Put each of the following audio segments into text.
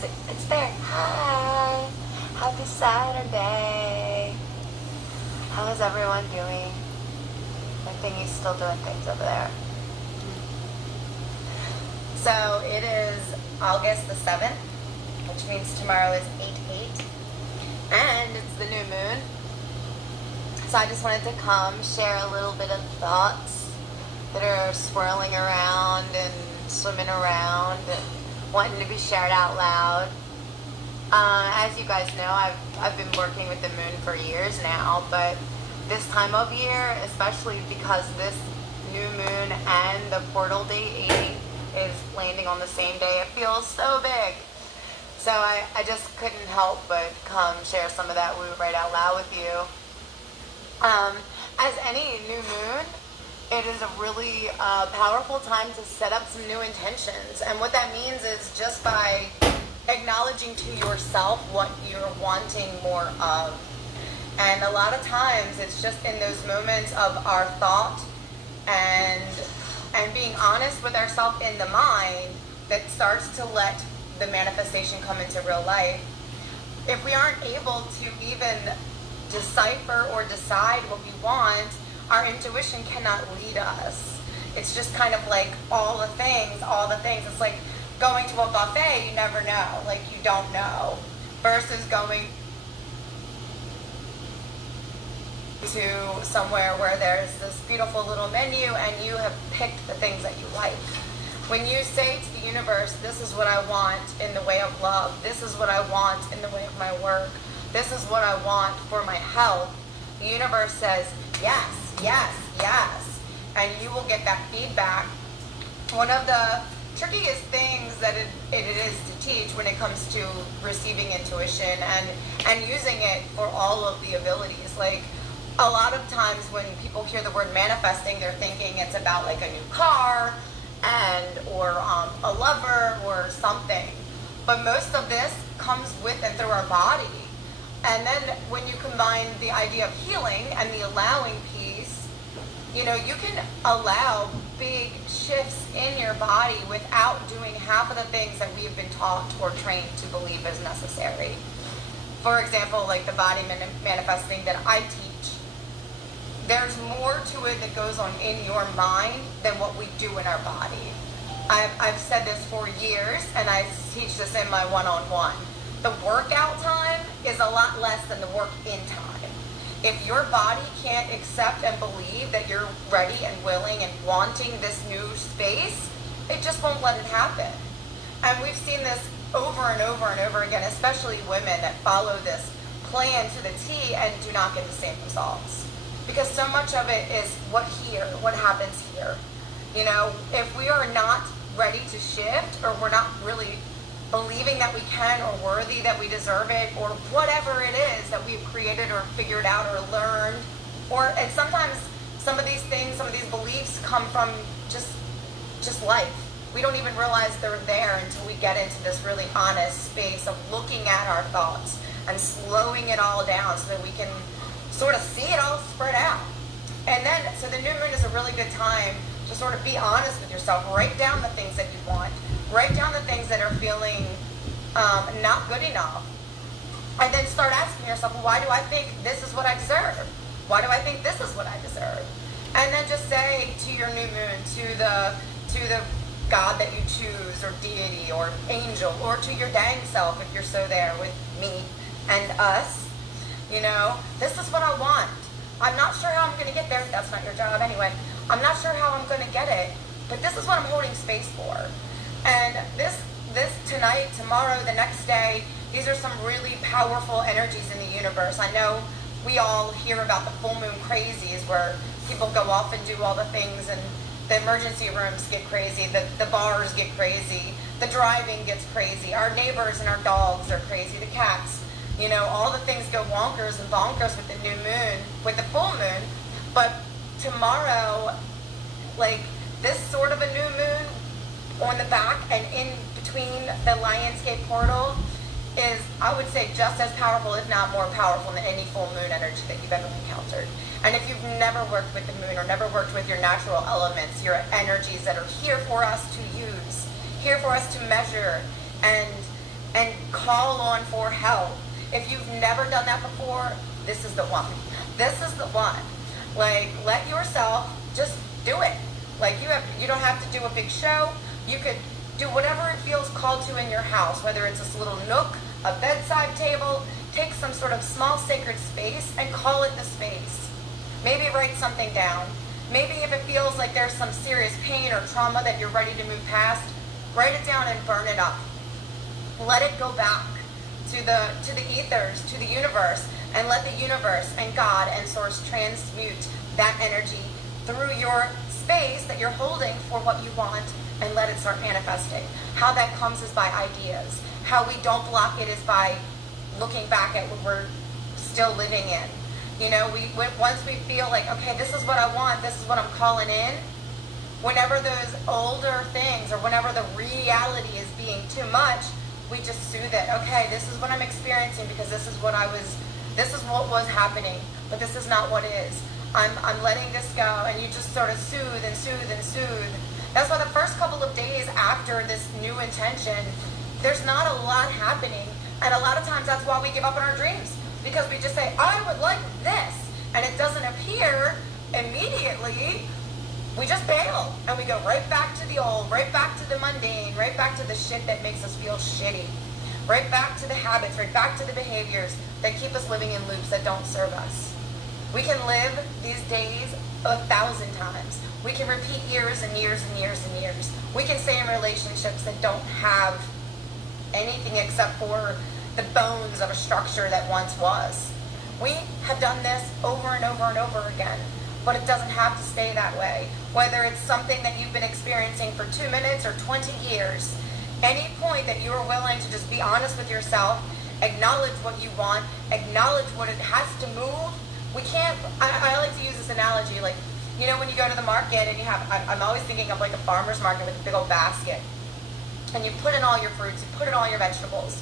Is it? It's there. Hi. Happy Saturday. How is everyone doing? I think he's still doing things over there. So it is August the 7th, which means tomorrow is 8/8, and it's the new moon. So I just wanted to come share a little bit of thoughts that are swirling around and swimming around and wanting to be shared out loud. As you guys know, I've been working with the moon for years now, but this time of year, especially because this new moon and the portal day 8 is landing on the same day, it feels so big. So I just couldn't help but come share some of that woo right out loud with you. As any new moon, it is a really powerful time to set up some new intentions. And what that means is just by acknowledging to yourself what you're wanting more of. And a lot of times it's just in those moments of our thought and being honest with ourselves in the mind that starts to let the manifestation come into real life. If we aren't able to even decipher or decide what we want, our intuition cannot lead us. It's just kind of like all the things. It's like going to a buffet, you never know. Like, you don't know. Versus going to somewhere where there's this beautiful little menu and you have picked the things that you like. When you say to the universe, this is what I want in the way of love, this is what I want in the way of my work, this is what I want for my health, the universe says, yes, yes, yes, and you will get that feedback. One of the trickiest things that it is to teach when it comes to receiving intuition and using it for all of the abilities. Like, a lot of times when people hear the word manifesting, they're thinking it's about like a new car or a lover or something. But most of this comes with and through our body. And then when you combine the idea of healing and the allowing piece, you know, you can allow big shifts in your body without doing half of the things that we have been taught or trained to believe is necessary. For example, like the body manifesting that I teach, there's more to it that goes on in your mind than what we do in our body. I've said this for years, and I teach this in my one-on-one. The workout time is a lot less than the work-in time. If your body can't accept and believe that you're ready and willing and wanting this new space, it just won't let it happen. And we've seen this over and over and over again, especially women that follow this plan to the T and do not get the same results. Because so much of it is what happens here. You know, if we are not ready to shift, or we're not really believing that we can, or worthy that we deserve it, or whatever it is that we've created or figured out or learned, and sometimes some of these things, some of these beliefs come from just life. We don't even realize they're there until we get into this really honest space of looking at our thoughts and slowing it all down so that we can sort of see it all spread out. And then, so the new moon is a really good time to sort of be honest with yourself. Write down the things that you want. Write down the things that are feeling not good enough. And then start asking yourself, well, why do I think this is what I deserve? Why do I think this is what I deserve? And then just say to your new moon, to the God that you choose, or deity, or angel, or to your dang self if you're so there with me and us, you know, this is what I want. I'm not sure how I'm going to get there. That's not your job anyway. I'm not sure how I'm going to get it, but this is what I'm holding space for. And this tonight, tomorrow, the next day, these are some really powerful energies in the universe. I know we all hear about the full moon crazies where people go off and do all the things, and the emergency rooms get crazy, the bars get crazy, the driving gets crazy, our neighbors and our dogs are crazy, the cats, you know, all the things go wonkers and bonkers with the new moon, with the full moon. But tomorrow, like this sort of a new moon on the back and in between the Lionsgate portal is, I would say, just as powerful, if not more powerful, than any full moon energy that you've ever encountered. And if you've never worked with the moon or never worked with your natural elements, your energies that are here for us to use, here for us to measure and and call on for help. If you've never done that before, this is the one. This is the one. Like, let yourself just do it. Like, you don't have to do a big show. You could do whatever it feels called to in your house, whether it's this little nook, a bedside table. Take some sort of small sacred space and call it the space. Maybe write something down. Maybe if it feels like there's some serious pain or trauma that you're ready to move past, write it down and burn it up. Let it go back to the ethers, to the universe, and let the universe and God and Source transmute that energy through your space that you're holding for what you want, and let it start manifesting. How that comes is by ideas. How we don't block it is by looking back at what we're still living in. You know, once we feel like, okay, this is what I want, this is what I'm calling in, whenever those older things or whenever the reality is being too much, we just soothe it. Okay, this is what I'm experiencing because this is what was happening, but this is not what is. I'm letting this go, and you just sort of soothe and soothe and soothe. That's why the first couple of days after this new intention, there's not a lot happening, and a lot of times that's why we give up on our dreams, because we just say, I would like this, and it doesn't appear immediately. We just bail, and we go right back to the old, right back to the mundane, right back to the shit that makes us feel shitty, right back to the habits, right back to the behaviors that keep us living in loops that don't serve us. We can live these days 1,000 times. We can repeat years and years and years and years. We can stay in relationships that don't have anything except for the bones of a structure that once was. We have done this over and over and over again, but it doesn't have to stay that way. Whether it's something that you've been experiencing for 2 minutes or 20 years, any point that you are willing to just be honest with yourself, acknowledge what you want, acknowledge what it has to move. We can't, I like to use this analogy, like, you know, when you go to the market and you have, I'm always thinking of like a farmer's market with a big old basket. And you put in all your fruits, you put in all your vegetables.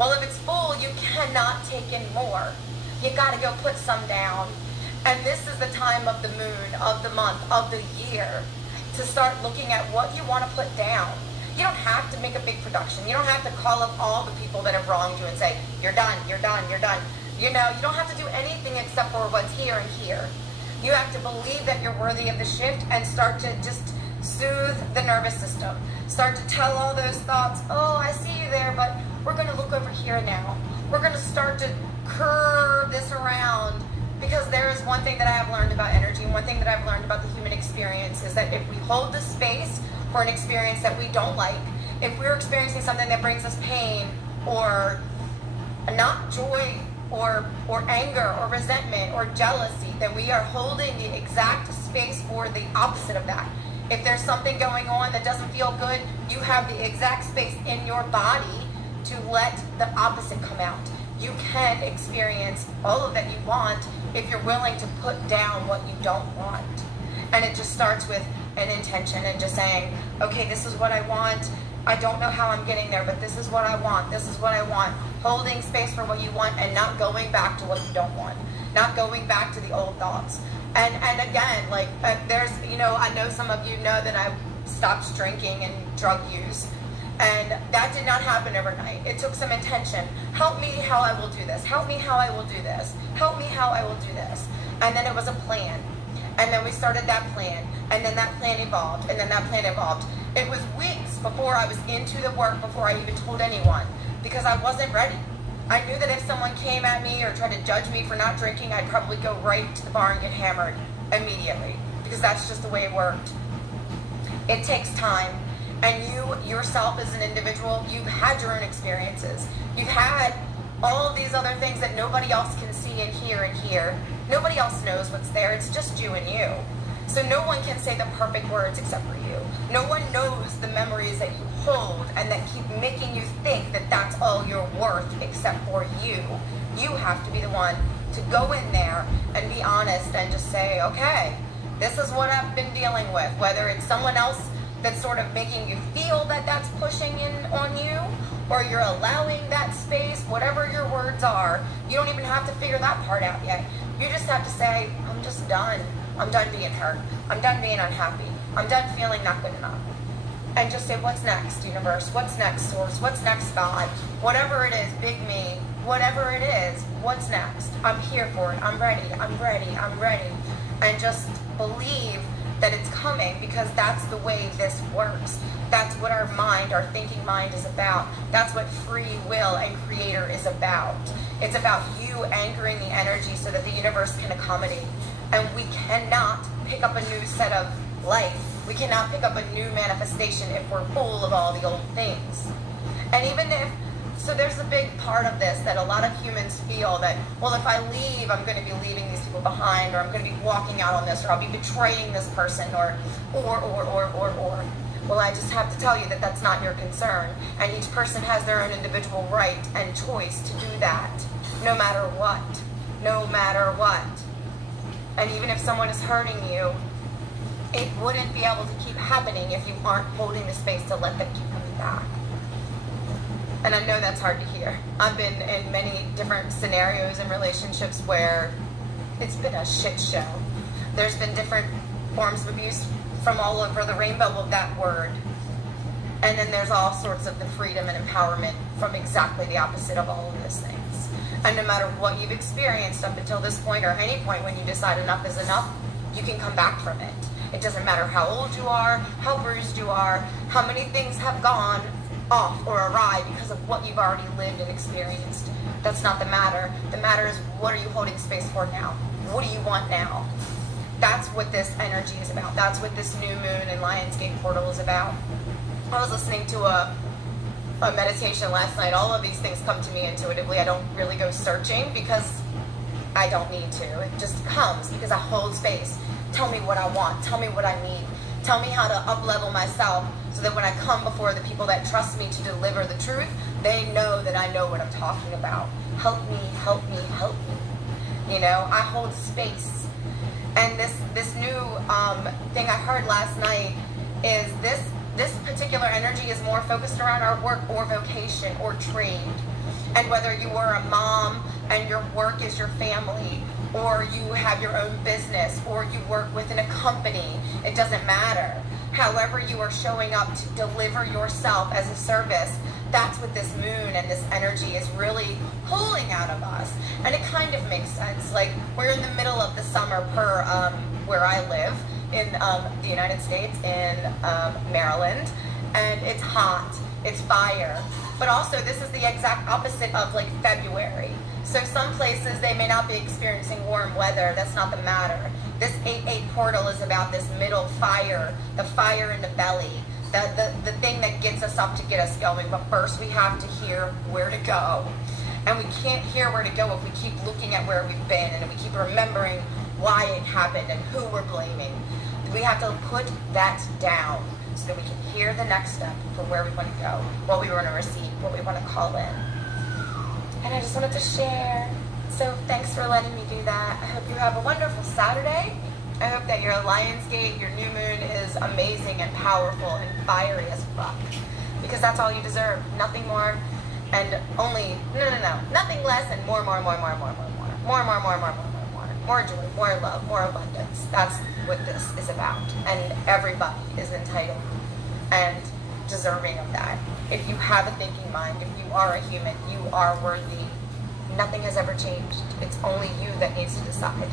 Well, if it's full, you cannot take in more. You gotta go put some down. And this is the time of the moon, of the month, of the year, to start looking at what you want to put down. You don't have to make a big production. You don't have to call up all the people that have wronged you and say, you're done, you're done, you're done. You know, you don't have to do anything except for what's here and here. You have to believe that you're worthy of the shift and start to just soothe the nervous system. Start to tell all those thoughts, oh, I see you there, but we're going to look over here now. We're going to start to curve this around. Because there is one thing that I have learned about energy, and one thing that I've learned about the human experience is that if we hold the space for an experience that we don't like, if we're experiencing something that brings us pain or not joy or anger or resentment or jealousy, then we are holding the exact space for the opposite of that. If there's something going on that doesn't feel good, you have the exact space in your body to let the opposite come out. You can experience all of that you want if you're willing to put down what you don't want. And it just starts with an intention and just saying, okay, this is what I want. I don't know how I'm getting there, but this is what I want. This is what I want. Holding space for what you want and not going back to what you don't want. Not going back to the old thoughts. And again, like there's, you know, I know some of you know that I stopped drinking and drug use. And that did not happen overnight. It took some intention. Help me how I will do this. Help me how I will do this. Help me how I will do this. And then it was a plan. And then we started that plan. And then that plan evolved. And then that plan evolved. It was weeks before I was into the work, before I even told anyone. Because I wasn't ready. I knew that if someone came at me or tried to judge me for not drinking, I'd probably go right to the bar and get hammered immediately. Because that's just the way it worked. It takes time. And you, yourself as an individual, you've had your own experiences. You've had all of these other things that nobody else can see and hear. Nobody else knows what's there. It's just you and you. So no one can say the perfect words except for you. No one knows the memories that you hold and that keep making you think that that's all you're worth except for you. You have to be the one to go in there and be honest and just say, okay, this is what I've been dealing with. Whether it's someone else that's sort of making you feel that that's pushing in on you, or you're allowing that space, whatever your words are, you don't even have to figure that part out yet. You just have to say, I'm just done. I'm done being hurt. I'm done being unhappy. I'm done feeling not good enough. and just say, what's next, universe? What's next, source? What's next, God? Whatever it is, big me, whatever it is, what's next? I'm here for it. I'm ready. I'm ready. I'm ready. And just believe that it's coming, because that's the way this works. That's what our mind, our thinking mind, is about. That's what free will and creator is about. It's about you anchoring the energy so that the universe can accommodate. And we cannot pick up a new set of life. We cannot pick up a new manifestation if we're full of all the old things. And even if, so there's a big part of this that a lot of humans feel that, well, if I leave, I'm going to be leaving these people behind, or I'm going to be walking out on this, or I'll be betraying this person, or. Well, I just have to tell you that that's not your concern. And each person has their own individual right and choice to do that, no matter what. No matter what. And even if someone is hurting you, it wouldn't be able to keep happening if you aren't holding the space to let them keep coming back. And I know that's hard to hear. I've been in many different scenarios and relationships where it's been a shit show. There's been different forms of abuse from all over the rainbow of that word. And then there's all sorts of the freedom and empowerment from exactly the opposite of all of those things. And no matter what you've experienced up until this point, or any point when you decide enough is enough, you can come back from it. It doesn't matter how old you are, how bruised you are, how many things have gone off or awry because of what you've already lived and experienced. That's not the matter. The matter is, what are you holding space for now? What do you want now? That's what this energy is about. That's what this new moon and Lionsgate portal is about. I was listening to a meditation last night. All of these things come to me intuitively. I don't really go searching because I don't need to. It just comes because I hold space. Tell me what I want. Tell me what I need. Tell me how to up-level myself so that when I come before the people that trust me to deliver the truth, they know that I know what I'm talking about. Help me, help me, help me. You know, I hold space. And this new thing I heard last night is this particular energy is more focused around our work or vocation or trade. And whether you are a mom and your work is your family, or you have your own business, or you work within a company, it doesn't matter. However you are showing up to deliver yourself as a service, that's what this moon and this energy is really pulling out of us. And it kind of makes sense. Like, we're in the middle of the summer per where I live in the United States, in Maryland, and it's hot, it's fire. But also, this is the exact opposite of like February. So some places they may not be experiencing warm weather. That's not the matter. This 8/8 portal is about this middle fire, the fire in the belly, the thing that gets us up to get us going. But first we have to hear where to go. And we can't hear where to go if we keep looking at where we've been and we keep remembering why it happened and who we're blaming. We have to put that down so that we can hear the next step for where we want to go, what we want to receive, what we want to call in. And I just wanted to share. So thanks for letting me do that. I hope you have a wonderful Saturday. I hope that your Lionsgate, your new moon is amazing and powerful and fiery as fuck. Because that's all you deserve. Nothing more and only, no. Nothing less and more. More joy, more love, more abundance. That's what this is about. And everybody is entitled and deserving of that. If you have a thinking mind, if you are a human, you are worthy. Nothing has ever changed. It's only you that needs to decide.